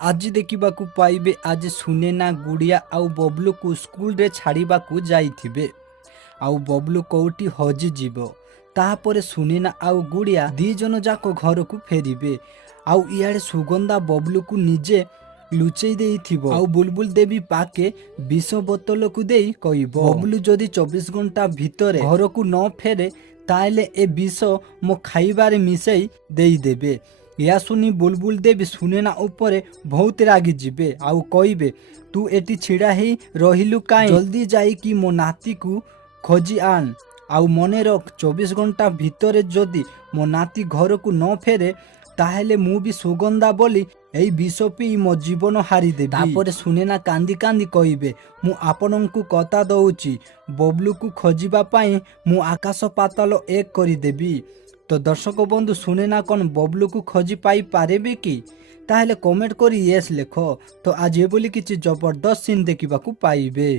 ଆଜି ଦେଖିବାକୁ ପାଇବେ ଆଜି ସୁନେନା ଗୁଡ଼ିଆ ଆଉ ବବଲୁକୁ ସ୍କୁଲରେ ଛାଡ଼ିବାକୁ ଯାଇଥିବେ। ଆଉ ବବଲୁ କେଉଁଠି ହଜିଯିବ। ତାପରେ ସୁନେନା ଆଉ ଗୁଡ଼ିଆ ଦି ଜଣ ଯାକ ଘରକୁ ଫେରିବେ। ଆଉ ଇଆଡ଼େ ସୁଗନ୍ଧା ବବଲୁକୁ ନିଜେ ଲୁଚେଇ ଦେଇଥିବ। ଆଉ ବୁଲବୁଲ ଦେବୀ ପାକେ ବିଷ ବୋତଲକୁ ଦେଇ କହିବ, ବବଲୁ ଯଦି 24 ଘଣ୍ଟା ଭିତରେ ଘରକୁ ନ ଫେରେ ତାହେଲେ ଏ ବିଷ ମୋ ଖାଇବାରେ ମିଶାଇ ଦେଇଦେବେ। ଏହା ଶୁଣି ବୁଲବୁଲ ଦେବୀ ସୁନେନା ଉପରେ ବହୁତ ରାଗିଯିବେ ଆଉ କହିବେ, ତୁ ଏଠି ଛିଡ଼ା ହେଇ ରହିଲୁ କାହିଁ? ଜଲ୍ଦି ଯାଇକି ମୋ ନାତିକୁ ଖୋଜି ଆଣ। ଆଉ ମନେ ରଖ, 24 ଘଣ୍ଟା ଭିତରେ ଯଦି ମୋ ନାତି ଘରକୁ ନ ଫେରେ ତାହେଲେ ମୁଁ ବି ସୁଗନ୍ଧା ବୋଲି ଏଇ ବିଷ ପିଇ ମୋ ଜୀବନ ହାରିଦେବି। ତାପରେ ସୁନେନା କାନ୍ଦି କାନ୍ଦି କହିବେ, ମୁଁ ଆପଣଙ୍କୁ କଥା ଦଉଛି ବବଲୁକୁ ଖୋଜିବା ପାଇଁ ମୁଁ ଆକାଶ ପାତାଳ ଏକ କରିଦେବି। ତ ଦର୍ଶକ ବନ୍ଧୁ, ସୁନେନା କ'ଣ ବବଲୁକୁ ଖୋଜି ପାଇପାରିବେ କି? ତାହେଲେ କମେଣ୍ଟ କରି ୟେସ୍ ଲେଖ। ତ ଆଜି ଏଭଳି କିଛି ଜବରଦସ୍ତ ସିନ୍ ଦେଖିବାକୁ ପାଇବେ।